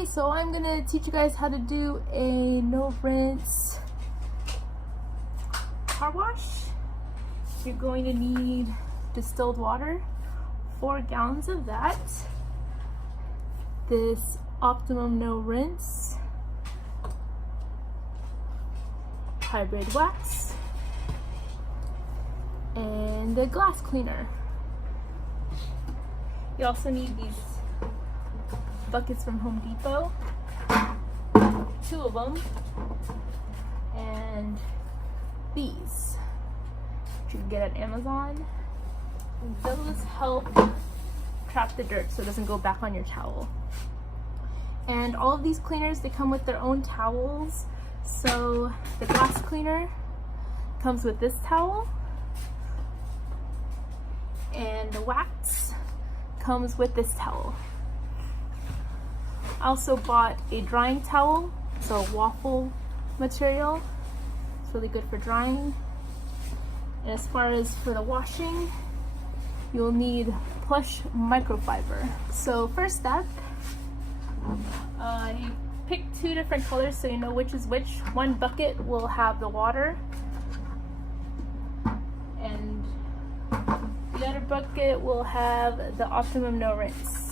Okay, so I'm gonna teach you guys how to do a no rinse car wash. You're going to need distilled water, 4 gallons of that, this Optimum No Rinse hybrid wax, and the glass cleaner. You also need these buckets from Home Depot, 2 of them, and these, which you can get at Amazon. Those help trap the dirt so it doesn't go back on your towel. And all of these cleaners, they come with their own towels. So the glass cleaner comes with this towel, and the wax comes with this towel. I also bought a drying towel, so waffle material. It's really good for drying. And as far as for the washing, you'll need Plush microfiber. So first step, you pick 2 different colors so you know which is which. One bucket will have the water, and the other bucket will have the Optimum No Rinse.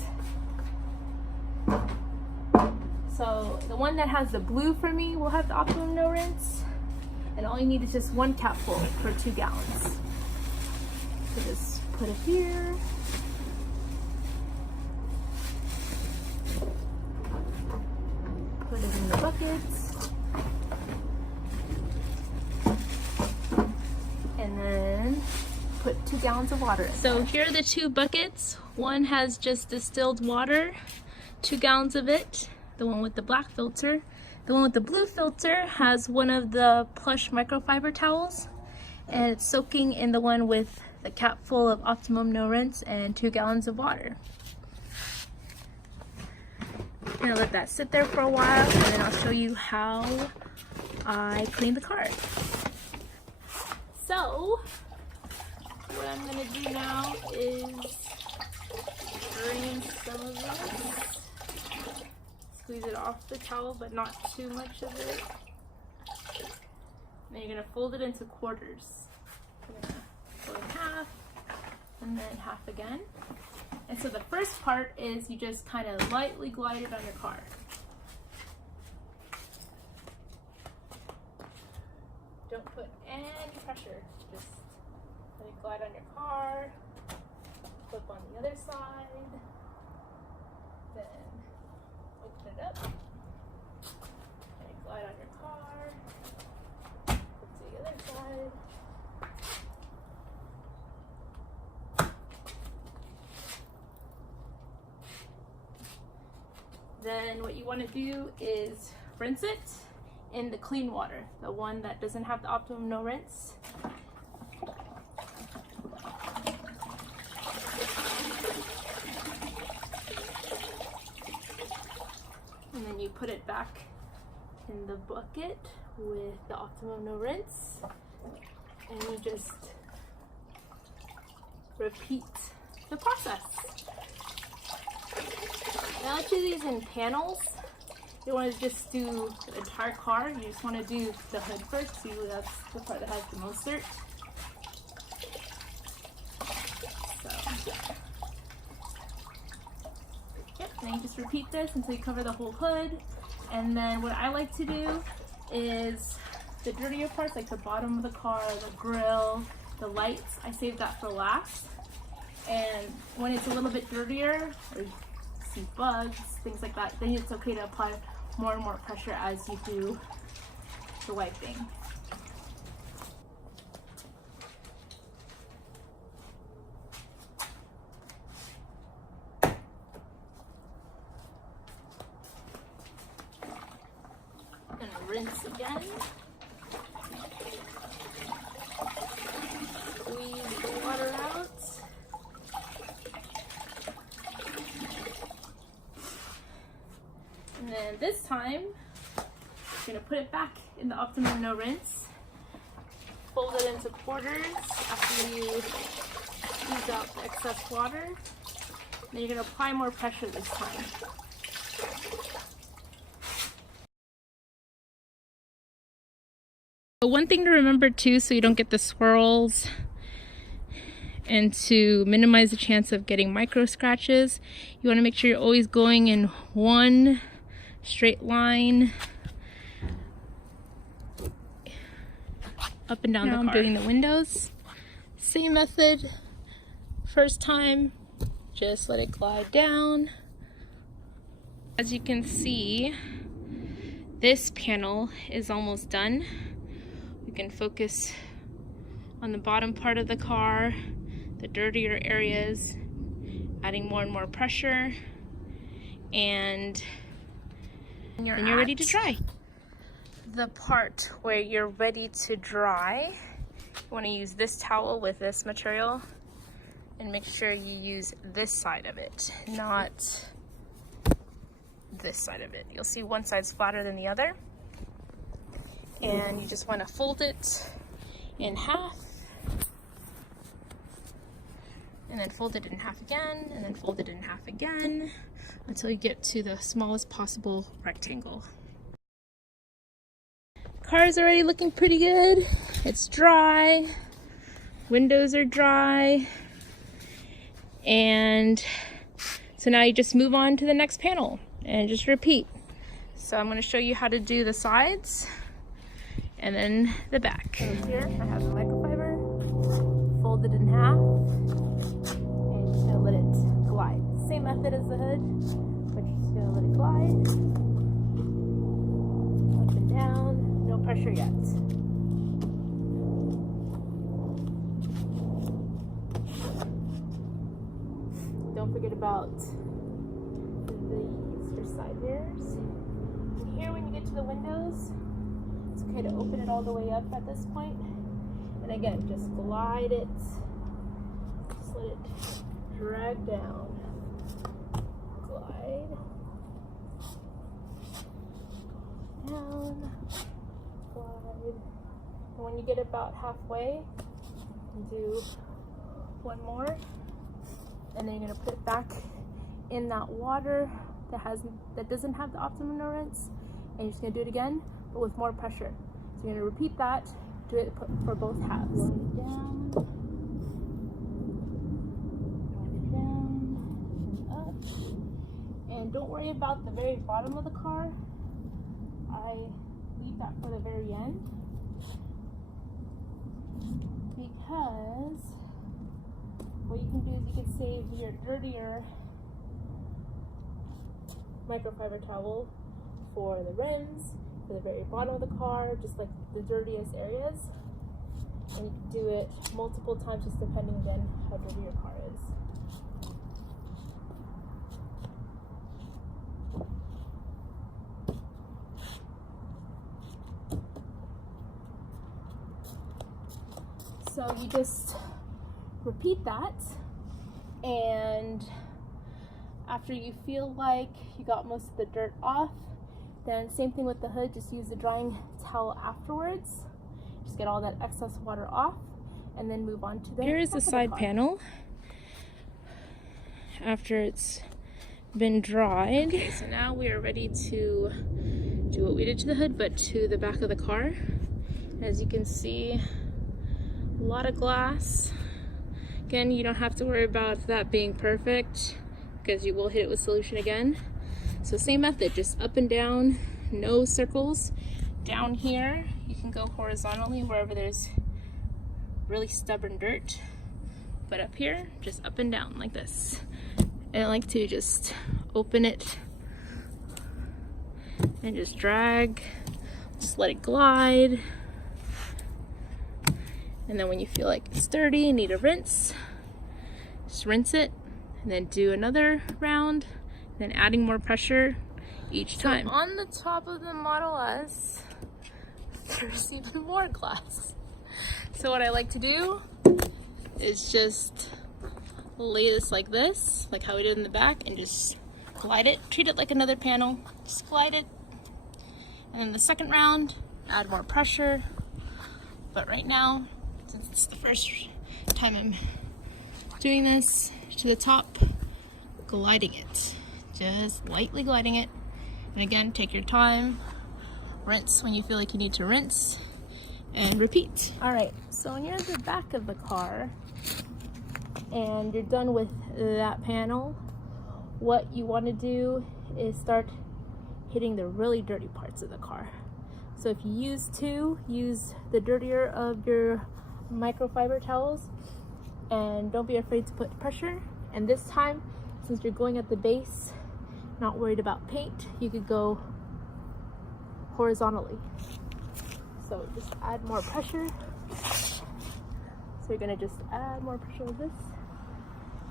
So the one that has the blue for me will have the Optimum No Rinse, and all you need is just 1 capful for 2 gallons. So just put it here. Put it in the buckets. And then put 2 gallons of water in. So here are the 2 buckets. One has just distilled water, 2 gallons of it. The one with the black filter. The one with the blue filter has one of the Plush microfiber towels, and it's soaking in the one with the cap full of Optimum No Rinse and 2 gallons of water. I'm gonna let that sit there for a while, and then I'll show you how I clean the car. So what I'm gonna do now is drain some of this. Squeeze it off the towel, but not too much of it. Then you're gonna fold it into quarters. You're gonna fold in half, and then half again. And so the first part is you just kind of lightly glide it on your car. Don't put any pressure, just let it glide on your car. Flip on the other side. Then open it up, and you glide on your car, flip to the other side. Then what you want to do is rinse it in the clean water, the one that doesn't have the Optimum No Rinse. And then you put it back in the bucket with the Optimum No Rinse, and you just repeat the process. Now I do these in panels. You want to just do the entire car. You just want to do the hood first. Usually that's the part that has the most dirt. So. Yep, and you just repeat this until you cover the whole hood. And then what I like to do is the dirtier parts, like the bottom of the car, the grill, the lights, I save that for last. And when it's a little bit dirtier, or you see bugs, things like that, then it's okay to apply more and more pressure as you do the wiping. Rinse again. Squeeze the water out. And then this time, you're going to put it back in the Optimum No Rinse. Fold it into quarters after you squeeze out the excess water. Then you're going to apply more pressure this time. But one thing to remember too, so you don't get the swirls and to minimize the chance of getting micro scratches, you want to make sure you're always going in one straight line up and down the car. I'm doing the windows. Same method. First time, just let it glide down. As you can see, this panel is almost done. We can focus on the bottom part of the car, the dirtier areas, adding more and more pressure, and then you're ready to dry. The part where you're ready to dry, you want to use this towel with this material, and make sure you use this side of it, not this side of it. You'll see one side's flatter than the other, and you just want to fold it in half, and then fold it in half again, and then fold it in half again, until you get to the smallest possible rectangle. Car is already looking pretty good. It's dry, windows are dry, and so now you just move on to the next panel and just repeat. So I'm going to show you how to do the sides and then the back. Here I have the microfiber, fold it in half, and just going to let it glide. Same method as the hood, but you're just going to let it glide up and down, no pressure yet. Don't forget about these side mirrors. And here when you get to the windows, it's okay to open it all the way up at this point. And again, just glide it, just let it drag down. Glide down, glide. And when you get about halfway, do one more. And then you're gonna put it back in that water that doesn't have the optimum rinse, and you're just gonna do it again, but with more pressure. So you're gonna repeat that, do it for both halves. Going down, and up. And don't worry about the very bottom of the car. I leave that for the very end, because what you can do is you can save your dirtier microfiber towel for the rims, for the very bottom of the car, just like the dirtiest areas. And you can do it multiple times, just depending on how dirty your car is. So you just repeat that, and after you feel like you got most of the dirt off, then same thing with the hood, just use the drying towel afterwards. Just get all that excess water off, and then move on to the Here is the side panel after it's been dried. Okay, so now we are ready to do what we did to the hood, but to the back of the car. As you can see, a lot of glass. Again, you don't have to worry about that being perfect, because you will hit it with solution again. So same method, just up and down, no circles. Down here, you can go horizontally wherever there's really stubborn dirt. But up here, just up and down like this. And I like to just open it and just drag, just let it glide. And then when you feel like it's dirty, need a rinse, just rinse it, and then do another round, and then adding more pressure each time. So on the top of the Model S, there's even more glass. So what I like to do is just lay this like this, like how we did in the back, and just glide it, treat it like another panel, just glide it. And then the second round, add more pressure. But right now, since it's the first time I'm doing this, to the top, gliding it, just lightly gliding it. And again, take your time, rinse when you feel like you need to rinse, and repeat. All right, so when you're at the back of the car and you're done with that panel, what you want to do is start hitting the really dirty parts of the car. So if you use the dirtier of your microfiber towels, and don't be afraid to put pressure. And this time, since you're going at the base, not worried about paint, you could go horizontally. So just add more pressure. So you're gonna just add more pressure with this.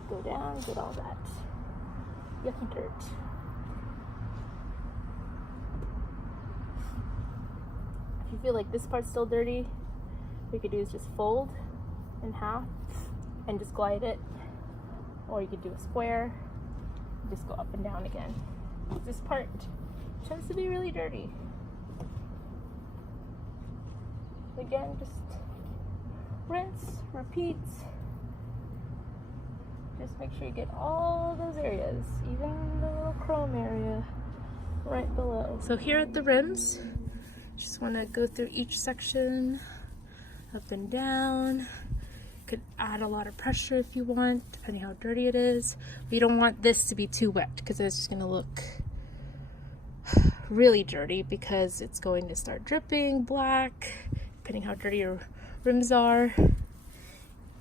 Go down, get all that yucky dirt. If you feel like this part's still dirty, what you could do is just fold in half and just glide it. Or you could do a square and just go up and down again. This part tends to be really dirty. Again, just rinse, repeat. Just make sure you get all those areas, even the little chrome area right below. So here at the rims, just want to go through each section, up and down. You could add a lot of pressure if you want, depending how dirty it is. But you don't want this to be too wet because it's just going to look really dirty because it's going to start dripping black, depending how dirty your rims are.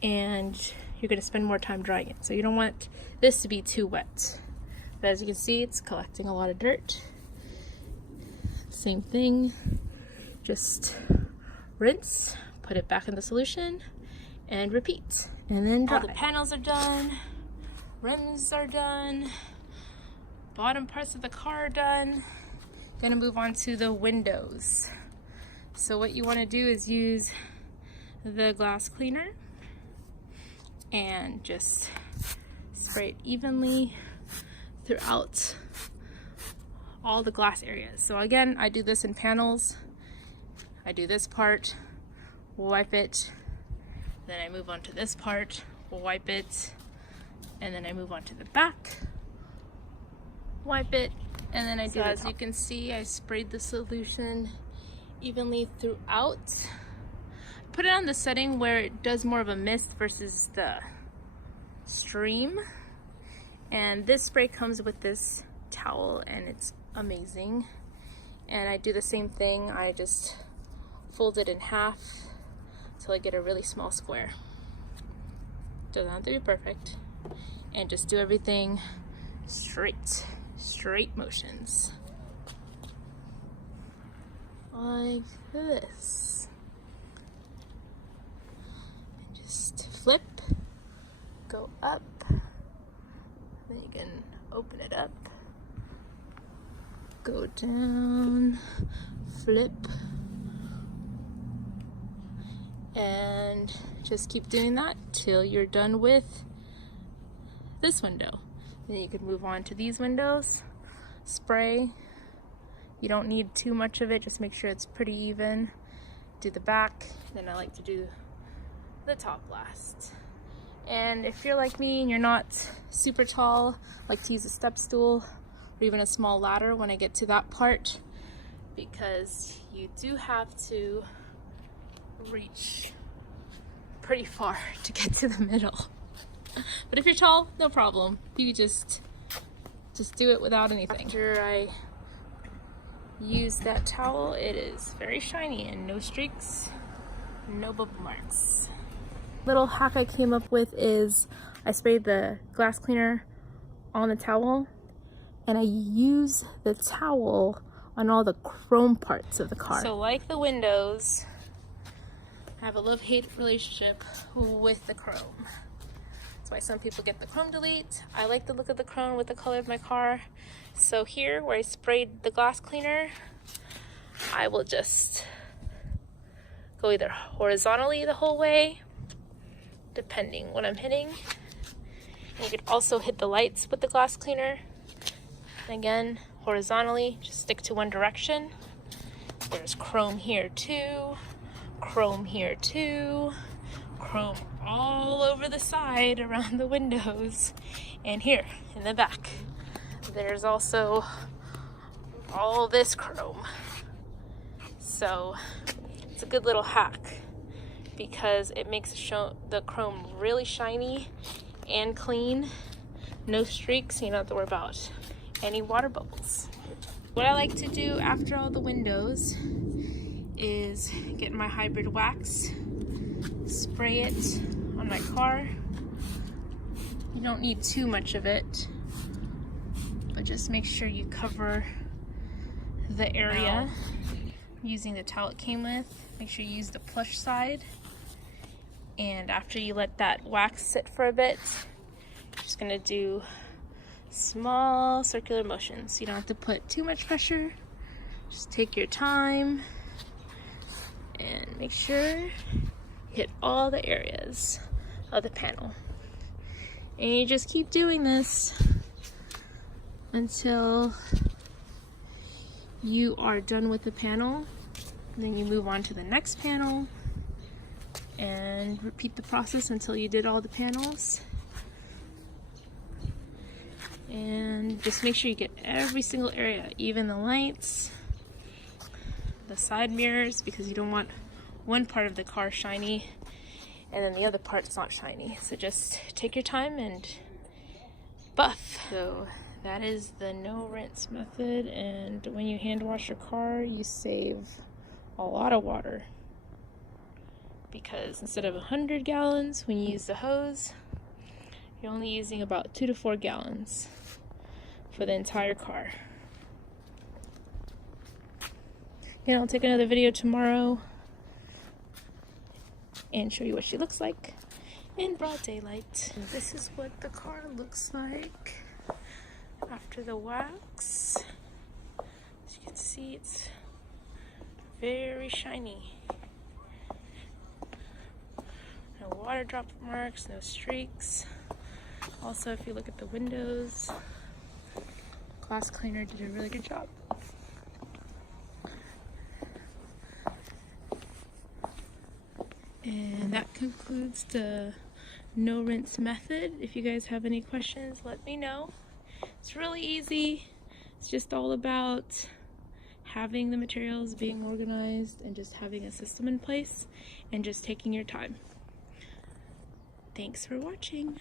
And you're going to spend more time drying it. So you don't want this to be too wet. But as you can see, it's collecting a lot of dirt. Same thing. Just rinse, put it back in the solution, and repeat. And then dry. All the panels are done, rims are done, bottom parts of the car are done. Gonna move on to the windows. So what you want to do is use the glass cleaner and just spray it evenly throughout all the glass areas. So again, I do this in panels. I do this part, wipe it, then I move on to this part, wipe it, and then I move on to the back, wipe it, and then I do. So as you can see, I sprayed the solution evenly throughout. Put it on the setting where it does more of a mist versus the stream. And this spray comes with this towel and it's amazing. And I do the same thing. I just fold it in half until I get a really small square. Doesn't have to be perfect. And just do everything straight motions. Like this. And just flip, go up, then you can open it up, go down, flip, and just keep doing that till you're done with this window. Then you could move on to these windows, spray. You don't need too much of it, just make sure it's pretty even. Do the back, then I like to do the top last. And if you're like me and you're not super tall, I like to use a step stool or even a small ladder when I get to that part, because you do have to reach pretty far to get to the middle. But if you're tall, no problem. You just do it without anything. After I use that towel, it is very shiny and no streaks, no bubble marks. Little hack I came up with is I sprayed the glass cleaner on the towel and I use the towel on all the chrome parts of the car. So like the windows, I have a love-hate relationship with the chrome. That's why some people get the chrome delete. I like the look of the chrome with the color of my car. So here where I sprayed the glass cleaner, I will just go either horizontally the whole way, depending what I'm hitting. And you could also hit the lights with the glass cleaner. Again, horizontally, just stick to one direction. There's chrome here too, chrome here too, chrome all over the side around the windows, and here in the back. There's also all this chrome. So It's a good little hack because it makes the chrome really shiny and clean. No streaks, you don't have to worry about any water bubbles. What I like to do after all the windows is get my hybrid wax, spray it on my car. You don't need too much of it, but just make sure you cover the area using the towel it came with. Make sure you use the plush side, and after you let that wax sit for a bit, you're just gonna do small circular motions. You don't have to put too much pressure. Just take your time and make sure you hit all the areas of the panel. And you just keep doing this until you are done with the panel. And then you move on to the next panel and repeat the process until you did all the panels. And just make sure you get every single area, even the lights, the side mirrors, because you don't want one part of the car shiny and then the other part's not shiny. So just take your time and buff. So that is the no rinse method, and when you hand wash your car, you save a lot of water, because instead of 100 gallons when you use the hose, you're only using about 2 to 4 gallons for the entire car. And I'll take another video tomorrow and show you what she looks like in broad daylight. And this is what the car looks like after the wax. As you can see, it's very shiny. No water drop marks, no streaks. Also, if you look at the windows, glass cleaner did a really good job. And that concludes the no rinse method. If you guys have any questions, let me know. It's really easy. It's just all about having the materials, being organized, and just having a system in place and just taking your time. Thanks for watching.